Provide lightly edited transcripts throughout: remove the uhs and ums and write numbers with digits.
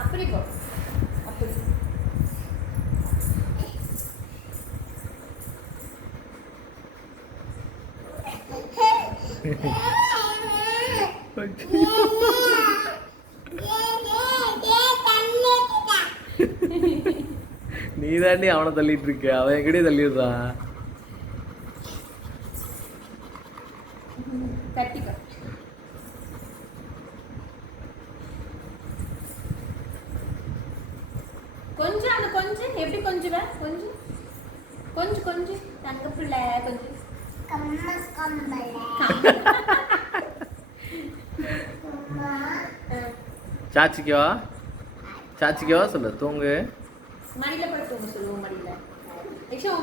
அப்படி போ அப்படி. நீ தாண்டி அவனை தள்ளிட்டு இருக்க, அவன் எங்கடியே தள்ளிடுறான். கொஞ்சம் அந்த கொஞ்சம் எப்படி கொஞ்சம் கொஞ்சம் கொஞ்சம் கொஞ்சம் தங்க பிள்ளை கொஞ்சம் சாச்சிக்கவா சாச்சிக்கவா சொல்லு, தூங்கு. மடியில படுத்து தூங்க சொல்லு. மடியில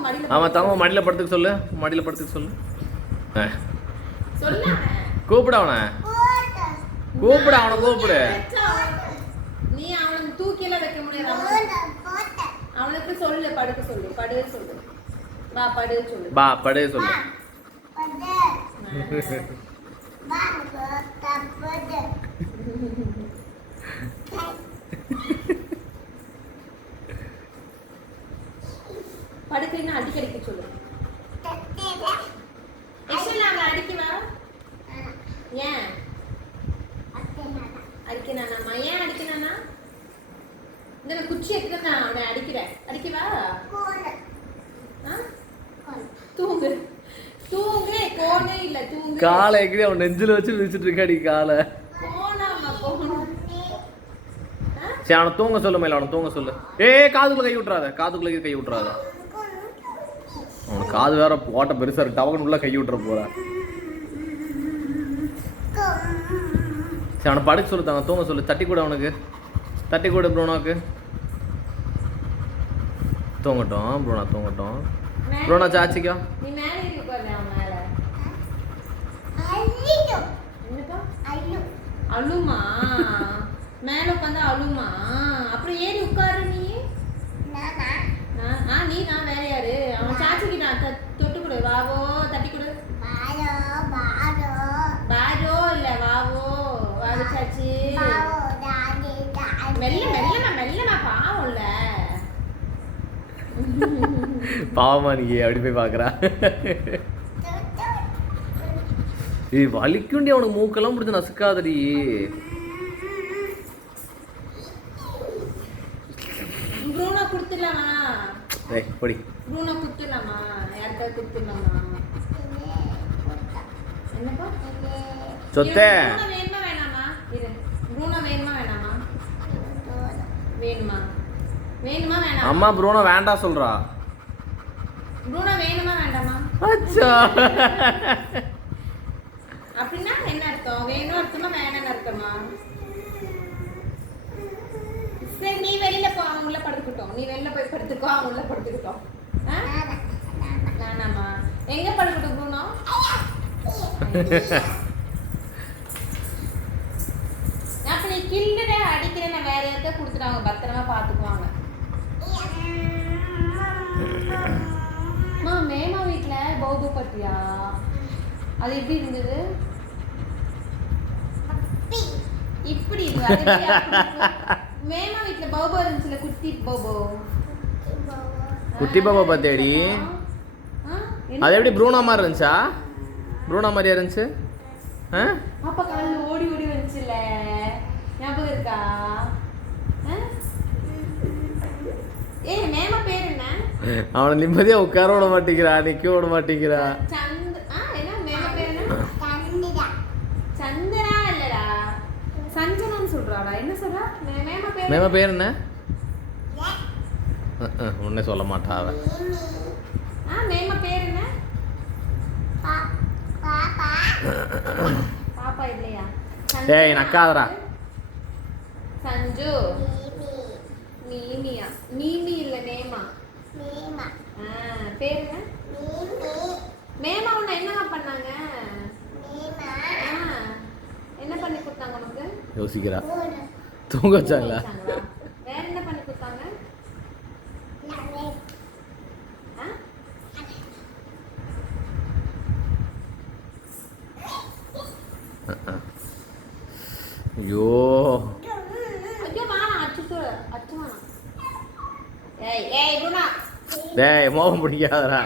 மடியில. ஆமா தங்க மடியில படுத்துக்க சொல்லு, மடியில படுத்துக்க சொல்லு. சொல்லு கூப்பிடு அவனை, கூப்பிடு அவனை, கூப்பிடு. நீ அவனை தூக்கியெல்லாம் வைக்க முடியாது. அவனுக்கு சொல்லு படுக்க சொல்லு, படு சொல்லு. வா படு சொல்லு, வா படு சொல்லு. படுக்கைன்னா அடிக்கடிக்க சொல்லு. அவனை அடிக்கவா? ஏன் அடிக்கணாமா? ஏன் அடிக்கணானா? இந்த குச்சி எடுத்துட்டு அவனை அடிக்கிறேன். அடிக்கவா? தூங்கு தூங்கு. கோனே இல்ல தூங்கு. காலை எங்கடி அவன் நெஞ்சில வச்சு விரிச்சிட்டு இருக்காடி காலை. கோனாமா கோனா. சரி அவனை தூங்க சொல்லு, மேல அவனை தூங்க சொல்லு. காதுக்குள்ள கை விட்டுறாத, காதுக்குள்ள கை விட்டுறாத. அவனுக்கு காது வேற ஓட்ட பெருசா இருக்கு, டவகன் உள்ள கை விட்டுற போற. சரி அவனை படுக்க சொல்லு, தாங்க தூங்க சொல்லு. தட்டி கூட அவனுக்கு, தட்டி கூட ப்ரூனோக்கு. தூங்கட்டும் ப்ரூனா, தூங்கட்டும். ப்ரூனா சாச்சிக்கோ. நீ மேல ஏறி உட்காரு. அவன் மேல என்னப்பா அழுமா? மேல உட்காந்தா அழுமா? அப்புறம் ஏறி உட்காரு. நீ நீ நான் வேற யாரு? அவன் சாச்சிக்கு நான் தொட்டு கொடு. வாவோ தட்டி கொடு. பாரோ இல்ல வாவோ. வாவு சாச்சி. மெல்ல மெல்லமா மெல்லமா. பாவம் இல்ல பாவமா நீ அப்படி போய் பாக்குறா. வலிக்குண்டி அவனுக்கு மூக்கெல்லாம் பிடிச்சி நசுக்காதடி. ப்ரூனோ குடுத்துடலாமா? படி. ப்ரூனோ குடுத்துடலாமா? யாருக்காவது குடுத்துடலாமா? என்னப்பா சொத்தே வேணுமா வேணாமா? இரு. ப்ரூனோ வேணுமா வேணாமா? வேணுமா? வேணுமா வேணாமா? அம்மா ப்ரூனோ வேண்டாம் சொல்றா. ப்ரூனோ வேணுமா வேண்டாமா? அச்சா அப்படின்னா என்ன அர்த்தம்? வேணும் அர்த்தமா வேணும்னு அர்த்தமா? சரி நீ வெளியில போ, அவன் உள்ள படுத்துக்கிட்டோம். நீ வெளில போய் படுத்துக்கோ, அவன் உள்ள படுத்துக்கிட்டோம். வேணாமா? எங்க படுக்கட்டும் ப்ரூனோ? அப்ப நீ கில்லுற அடிக்கிற, நான் வேற யார்கிட்ட கொடுத்துட்டு அவங்க பத்திரமா பாத்துக்குவாங்க. மேமா வீட்டுல பௌபு பட்டியா? அது எப்படி இருந்தது? இப்படி மேமா வீட்டுல பௌபோ இருந்துச்சுல, குட்டி பௌபோ. குட்டி பாபா பாத்தேடி. அது எப்படி ப்ரூனோ மாதிரி இருந்துச்சா? ப்ரூனோ மாதிரியா இருந்துச்சு? அப்பா காலைல ஓடி ஓடி வந்துச்சுல, ஞாபகம் இருக்கா? மேமா பேர் என்ன? அவனை நிம்மதியா உட்கார விட மாட்டேங்கிறா, நிக்க விட மாட்டேங்கிறா. என்ன மேமா பேர் என்ன? சந்திரா இல்லடா, சஞ்சனான்னு சொல்றாடா. என்ன சொல்றா? மேமா பேர் என்ன? உன்னை சொல்ல மாட்டா அவ. மேமா பேர் என்ன? பாப்பா இல்லையா? ஏய் நக்காதடா. சஞ்சு. மீமியா? மீமி இல்ல மேமா. பேர் என்ன? மேமா உன்னை என்னமா பண்ணாங்க? என்ன பண்ணி கொடுத்தாங்க உனக்கு? யோசிக்கிறா. தூங்க வச்சாங்களா? வேற என்ன பண்ணி கொடுத்தாங்க? ஐயோ ஐயோ வேணாம் அச்சு வேணாம். ஏய் ஏய் குணா டேய் மோகம் பிடிக்காதடா